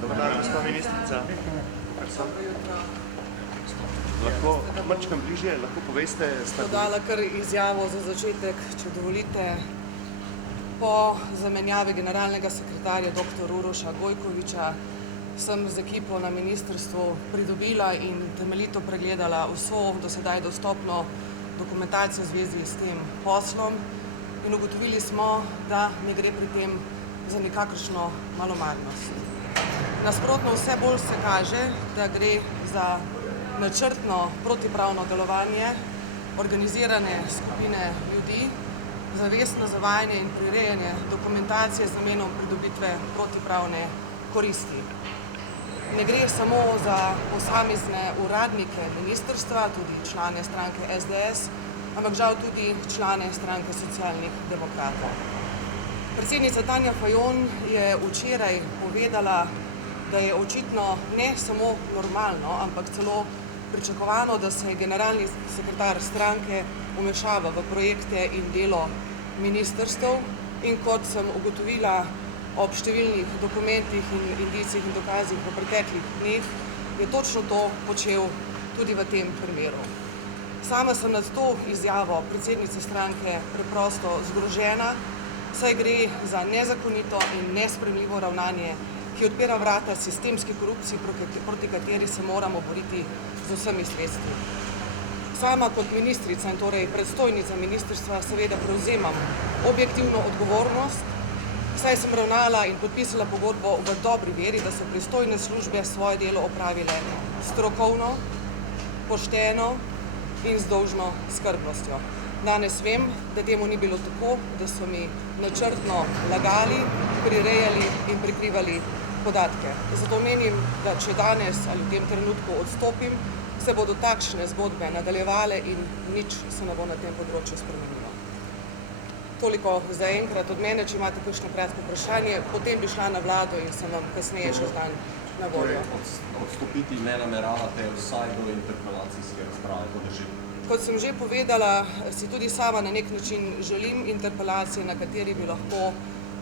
Dobar dan, gospa ministrica. Lahko malčkam bližje, lahko poveste... Podala kar izjavo za začetek, če dovolite. Po zamenjavi generalnega sekretarja dr. Uroša Gojkoviča sem z ekipo na ministrstvu pridobila in temeljito pregledala vso do sedaj dostopno dokumentacijo v zvezi s tem poslom in ugotovili smo, da ne gre pri tem za nikakršno malomarnost. Nasprotno, vse bolj se kaže, da gre za načrtno protipravno delovanje organizirane skupine ljudi, zavestno zavajanje in prirejanje dokumentacije z namenom pridobitve protipravne koristi. Ne gre samo za posamezne uradnike ministrstva, tudi člane stranke SDS, ampak žal tudi člane stranke Socialnih demokratov. Predsednica Tanja Fajon je včeraj povedala, da je očitno ne samo normalno, ampak celo pričakovano, da se generalni sekretar stranke vmešava v projekte in delo ministrstev in kot sem ugotovila ob številnih dokumentih in indicih in dokazih v preteklih dneh, je točno to počel tudi v tem primeru. Sama sem nad to izjavo predsednice stranke preprosto zgrožena, saj gre za nezakonito in nesprejemljivo ravnanje, ki odpira vrata sistemski korupciji, proti kateri se moramo boriti z vsemi sredstvi. Sama kot ministrica in torej predstojnica ministrstva seveda prevzemam objektivno odgovornost, saj sem ravnala in podpisala pogodbo v dobri veri, da so pristojne službe svoje delo opravile strokovno, pošteno in z dolžno skrbnostjo. Danes vem, da temu ni bilo tako, da so mi načrtno lagali, prirejali in prikrivali podatke. Zato menim, da če danes ali v tem trenutku odstopim, se bodo takšne zgodbe nadaljevale in nič se ne bo na tem področju spremenilo. Toliko za enkrat od mene, če imate kakšno kratko vprašanje, potem bi šla na vlado in sem vam kasneje še zdan na voljo. Odstopiti ne nameravate vsaj do interpelacijske razprave, to drži? Kot sem že povedala, si tudi sama na nek način želim interpelacije, na kateri bi lahko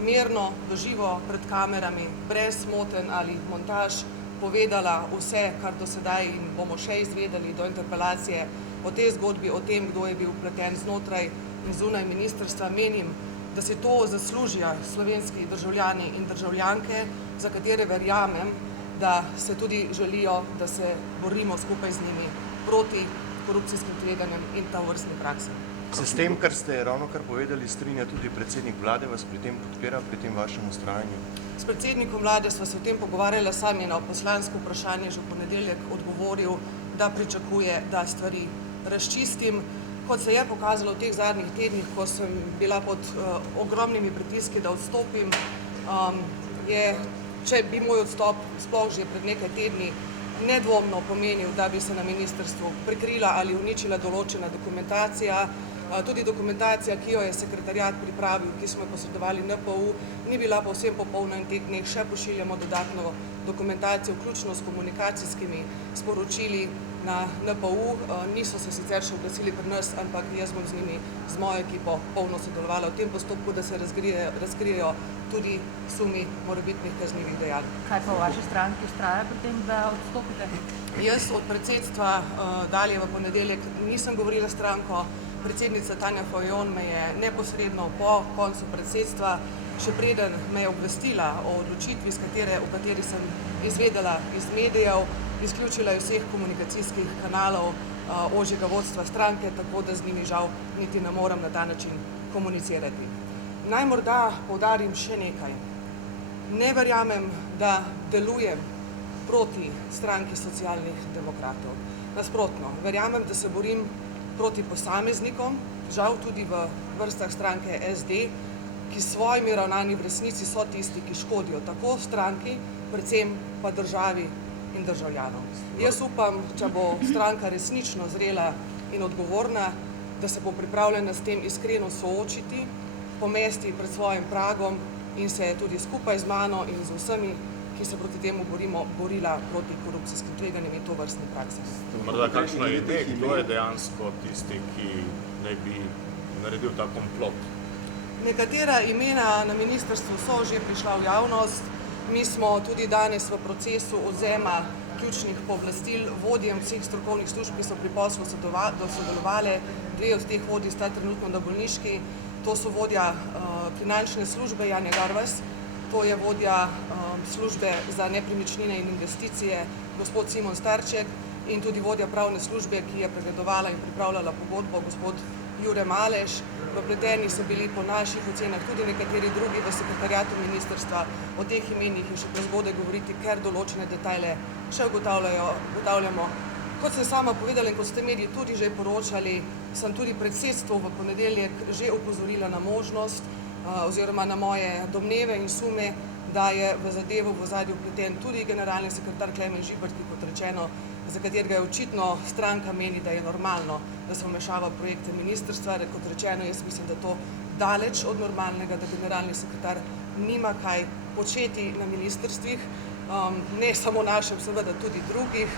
mirno, v živo, pred kamerami, brez motenj ali montaž, povedala vse, kar do sedaj in bomo še izvedeli do interpelacije o tej zgodbi, o tem, kdo je bil vpleten znotraj in zunaj ministrstva. Menim, da si to zaslužijo slovenski državljani in državljanke, za katere verjamem, da se tudi želijo, da se borimo skupaj z njimi proti korupcijskim tveganjem in tovrstnim praksam. Se s tem, kar ste ravnokar povedali, strinja tudi predsednik vlade, vas pri tem podpira, pri tem vašem vztrajanju? S predsednikom vlade sva se o tem pogovarjala, sam je na poslansko vprašanje že v ponedeljek odgovoril, da pričakuje, da stvari razčistim. Kot se je pokazalo v teh zadnjih tednih, ko sem bila pod ogromnimi pritiski, da odstopim, če bi moj odstop sploh že pred nekaj tedni nedvomno pomenil, da bi se na ministrstvu prikrila ali uničila določena dokumentacija. Tudi dokumentacija, ki jo je sekretariat pripravil, ki smo jo posredovali NPU, ni bila povsem popolna in teh dneh še pošiljamo dodatno dokumentacijo, vključno s komunikacijskimi sporočili na NPU. Niso se sicer še oglasili pri nas, ampak jaz bom z njimi, z mojo ekipo, polno sodelovala v tem postopku, da se razkrijejo tudi sumi morebitnih kaznivih dejanj. Kaj pa v vaši stranki vztraja pri tem, da odstopite? Jaz od predsedstva dalje v ponedeljek nisem govorila s stranko. Predsednica Tanja Fajon me je neposredno po koncu predsedstva, še preden me je obvestila o odločitvi, v kateri sem izvedela iz medijev, izključila iz vseh komunikacijskih kanalov ožjega vodstva stranke, tako da z njimi žal niti ne morem na ta način komunicirati. Naj morda poudarim še nekaj. Ne verjamem, da delujem proti stranki Socialnih demokratov. Nasprotno, verjamem, da se borim proti posameznikom, žal tudi v vrstah stranke SD, ki s svojimi ravnanji v resnici so tisti, ki škodijo tako stranki, predvsem pa državi in državljanom. Jaz upam, če bo stranka resnično zrela in odgovorna, da se bo pripravljena s tem iskreno soočiti, pomesti pred svojim pragom in se tudi skupaj z mano in z vsemi ki se proti temu borila proti korupcijskim tveganjem in tovrstnim praksam. Morda kakšno ide, kdo je dejansko tisti, ki naj bi naredil ta komplot? Nekatera imena na ministrstvu so že prišla v javnost. Mi smo tudi danes v procesu odvzema ključnih pooblastil vodjem vseh strokovnih služb, ki so pri poslu sodelovali. Dve od teh vodij sta trenutno na bolniški. To so vodja finančne službe Janja Garvas, to je vodja službe za nepremičnine in investicije gospod Simon Starček in tudi vodja pravne službe, ki je pregledovala in pripravljala pogodbo, gospod Jure Maleš. Vpleteni so bili po naših ocenah tudi nekateri drugi v sekretariatu ministrstva. O teh imenih je še prezgodaj govoriti, ker določene detajle še ugotavljamo. Kot sem sama povedala in kot ste mediji tudi že poročali, sem tudi predsedstvo v ponedeljek že opozorila na možnost oziroma na moje domneve in sume, da je v zadevo v ozadju vpleten tudi generalni sekretar Klemen Žibert, ki kot rečeno, za katerega je očitno stranka meni, da je normalno, da se vmešava v projekte ministrstva. Kot rečeno, jaz mislim, da to daleč od normalnega, da generalni sekretar nima kaj početi na ministrstvih, ne samo našem, seveda tudi drugih.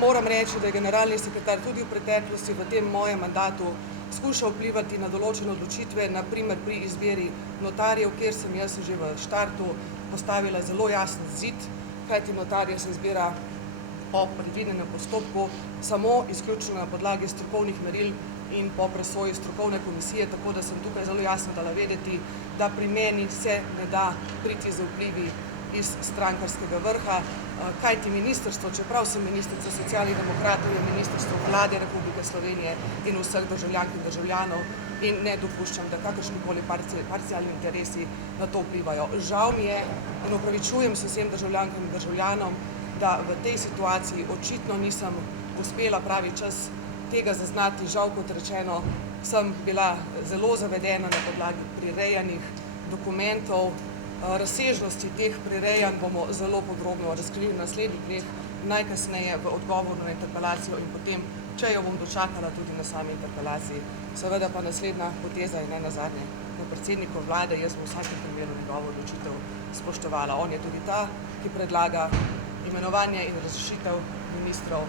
Moram reči, da je generalni sekretar tudi v preteklosti v tem mojem mandatu skušal vplivati na določene odločitve, naprimer pri izbiri notarjev, kjer sem jaz že v štartu postavila zelo jasen zid, kajti notarje se izbira po predvidenem postopku samo izključno na podlagi strokovnih meril in po presoji strokovne komisije, tako da sem tukaj zelo jasno dala vedeti, da pri meni se ne da priti z vplivi iz strankarskega vrha, kajti ministrstvo, čeprav sem ministrica Socialnih demokratov, je ministrstvo Vlade Republike Slovenije in vseh državljank in državljanov in ne dopuščam, da kakršnikoli parcialni interesi na to vplivajo. Žal mi je in opravičujem se vsem državljankam in državljanom, da v tej situaciji očitno nisem uspela pravi čas tega zaznati. Žal, kot rečeno, sem bila zelo zavedena na podlagi prirejanih dokumentov. Razsežnosti teh prirejanj bomo zelo podrobno razkrili v naslednjih dneh, najkasneje v odgovoru na interpelacijo in potem, če jo bom dočakala tudi na sami interpelaciji. Seveda pa naslednja poteza je ne nazadnje na predsedniku vlade. Jaz bom v vsakem primeru njegovo odločitev spoštovala. On je tudi ta, ki predlaga imenovanje in razrešitev ministrov.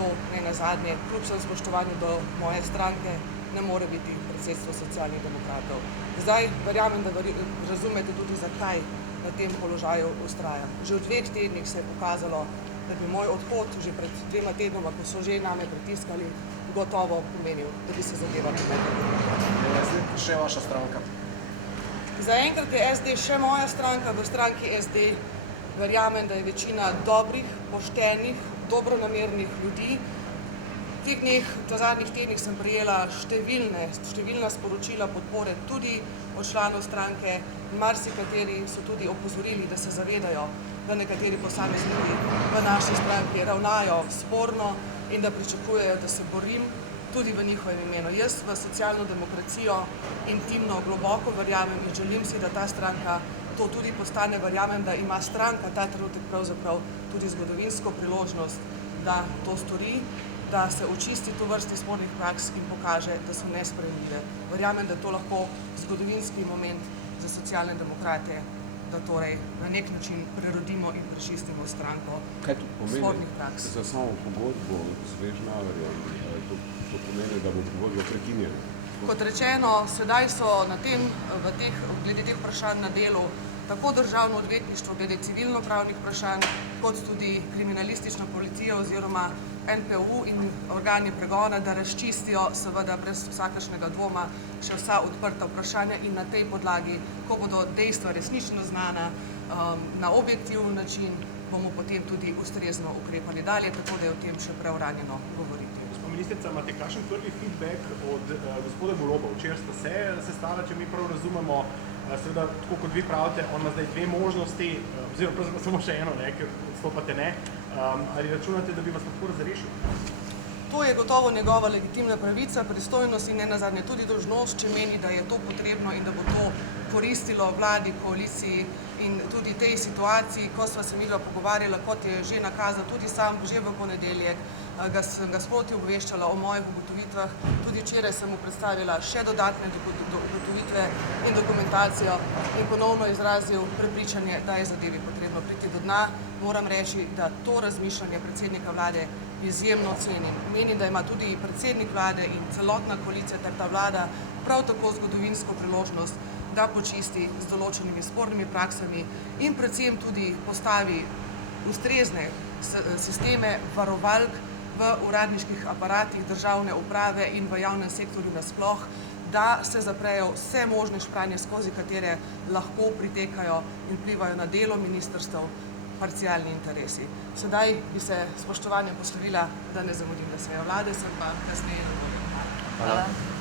To ne nazadnje, kljub vsem spoštovanju do moje stranke, ne more biti predsedstvo Socialnih demokratov. Zdaj verjamem, da razumete tudi, zakaj na tem položaju vztrajam. Že v 2 tednih se je pokazalo, da bi moj odhod že pred 2 tednoma, ko so že name pritiskali, gotovo pomenil, da bi se zadeva premaknila. Je zdaj še vaša stranka? Zaenkrat je SD še moja stranka. V stranki SD verjamem, da je večina dobrih, poštenih, dobronamernih ljudi. V zadnjih tednih sem prejela številna sporočila podpore tudi od članov stranke. Marsikateri so tudi opozorili, da se zavedajo, da nekateri posamezniki v naši stranki ravnajo sporno in da pričakujejo, da se borim tudi v njihovem imenu. Jaz v socialno demokracijo intimno, globoko verjamem in želim si, da ta stranka to tudi postane. Verjamem, da ima stranka ta trenutek pravzaprav tudi zgodovinsko priložnost, da to stori, da se očisti tovrstnih spornih praks in pokaže, da so nesprejemljive. Verjamem, da je to lahko zgodovinski moment za socialne demokrate, da torej na nek način prerodimo in prečistimo stranko spornih praks. Za samo pogodbo z Vežnaverjem, to pomeni, da bo pogodba prekinjena? Kot rečeno, sedaj so glede teh vprašanj na delu tako državno odvetništvo glede civilno-pravnih vprašanj, kot tudi kriminalistična policija oziroma NPU in organi pregona, da razčistijo seveda brez vsakršnega dvoma še vsa odprta vprašanja in na tej podlagi, ko bodo dejstva resnično znana na objektiven način, bomo potem tudi ustrezno ukrepali dalje, tako da je o tem še preuranjeno govoriti. Gospod ministrica, imate kakšen prvi feedback od gospoda Goloba? Včeraj sta se sestala, če mi prav razumemo, seveda, tako kot vi pravite, on ima zdaj 2 možnosti, oziroma pravzaprav samo še eno, ker odstopate ne. Ali računate, da bi vas lahko razrešil? To je gotovo njegova legitimna pravica, pristojnost in nenazadnje tudi dolžnost, če meni, da je to potrebno in da bo to koristilo vladi, koaliciji in tudi tej situaciji, ko sva se midva pogovarjala, kot je že nakazal tudi sam že v ponedeljek, sem ga sproti obveščala o mojih ugotovitvah, tudi včeraj sem mu predstavila še dodatne ugotovitve in dokumentacijo in ponovno izrazil prepričanje, da je zadevi potrebno priti do dna. Moram reči, da to razmišljanje predsednika vlade izjemno cenim. Menim, da ima tudi predsednik vlade in celotna koalicija ter ta vlada prav tako zgodovinsko priložnost, da počisti z določenimi spornimi praksami in predvsem tudi postavi ustrezne sisteme varovalk v uradniških aparatih državne uprave in v javnem sektorju nasploh, da se zaprejo vse možne špranje, skozi katere lahko pritekajo in vplivajo na delo ministrstev parcialni interesi. Sedaj bi se spoštovanjem poslovila, da ne zamudim na sejo vlade, sem pa kasneje na voljo. Hvala.